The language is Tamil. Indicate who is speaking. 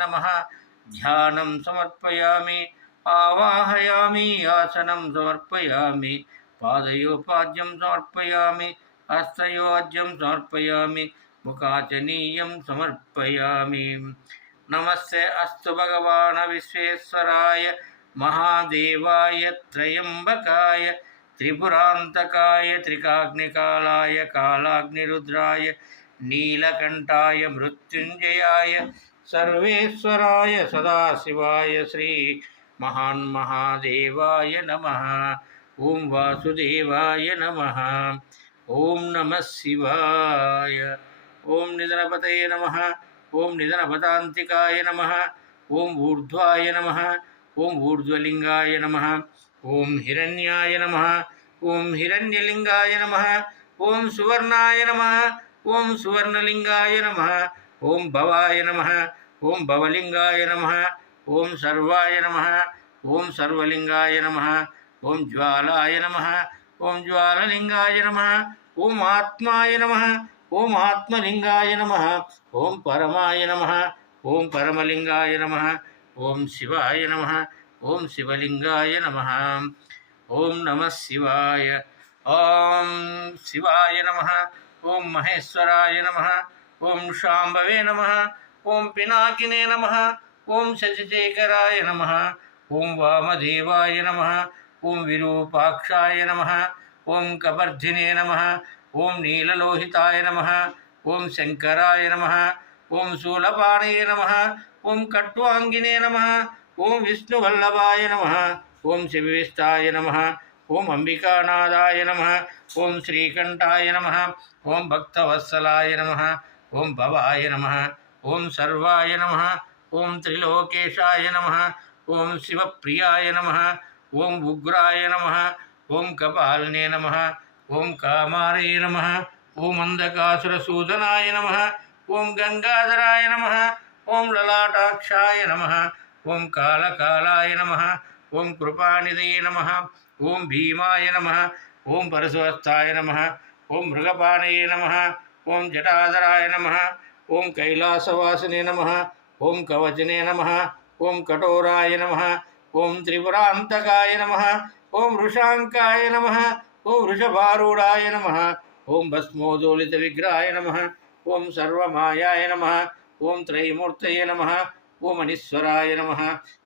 Speaker 1: नमः ध्यानं समर्पयामि आवाहयामि आसनं समर्पयामि पादयोपाद्यं समर्पयामि हस्तयोज्यं समर्पयामि मुखाचनीयं समर्पयामि नमस्ते अस्तु भगवान् विश्वेश्वराय महादेवाय त्रयम्बकाय त्रिपुरान्तकाय त्रिकाग्निकालाय कालाग्निरुद्राय नीलकण्ठाय मृत्युञ्जयाय சர்வேஸ்வராய சதாசிவாய ஸ்ரீ மகான் மகாதேவாய நம. ஓம் வாசுதேவாய நம. ஓம் நம சிவாய. ஓம் நிதனபதய நம. ஓம் நிதனபதாந்திகாய நம. ஓம் ஊர்ಧ್ವಾಯ நம. ஓம் ஊர்ಧ್ವಲಿಂಗಾಯ நம. ஓம் ஹிரண்யாய நம. ஓம் ஹிரண்யலிங்காய நம. ஓம் சுவர்ணாய நம. ஓம் சுவர்ணலிங்காய நம. ஓம் பவாய நம ஓம் பவலிங்காய நம ஓம் சர்வாய நம ஓம் சர்வலிங்காய நம ஓம் ஜுவாலாய நம ஓம் ஜுவாலலிங்காய நம ஓம் ஆத்மாய நம ஓம் ஆத்மலிங்காய நம ஓம் பரமாய நம ஓம் பரமலிங்காய நம ஓம் சிவாய நம ஓம் சிவலிங்காய நம ஓம் நம சிவாய ஓம் சிவாய நம ஓம் மகேஸ்வராய நம ஓம் ஷாம்பவே நம ஓம் பினாக்கினே நம ஓம் சசிசேகராய நம ஓம் வாமதேவாய நம ஓம் விரூபாட்சாய நம ஓம் கபர்தினே நம ஓம் நீலலோகிதாய நம ஓம் சங்கராய நம ஓம் சூலபாணையே நம ஓம் கட்வாங்கினே நம ஓம் விஷ்ணுவல்லபாய நம ஓம் சிவவிஸ்தாய நம ஓம் அம்பிகாநாதாய நம ஓம் ஸ்ரீகண்டாய நம ஓம் பக்தவத்சலாய நம ஓம் பவாய நம ஓம் சர்வாய நம ஓம் திரிலோகேஷாய நம ஓம் சிவப்பிரியாய நம ஓம் உக்ராய நம ஓம் கபால்னே நம ஓம் காமாரே நம ஓம் அந்தகாசுரசூதனாய நம ஓம் கங்காதராய நம ஓம் லலாட்டாட்சாய நம ஓம் காலகாலாய நம ஓம் கிருபாநிதையே நம ஓம் பீமாய நம ஓம் பரசுவஸ்தாய நம ஓம் மிருகபானையே நம ॐ जटाधराय नमः ॐ कैलासवासने नमः ॐ कवचने नमः ॐ कठोराय नमः ॐ त्रिपुरांतकाय नमः ॐ वृषाङ्काय नमः ॐ वृषभारूढाय नमः ॐ भस्मोदोलितविग्रहाय नमः ॐ सर्वमायाय नमः ॐ त्रयमूर्तये नमः ॐ अनीश्वराय नमः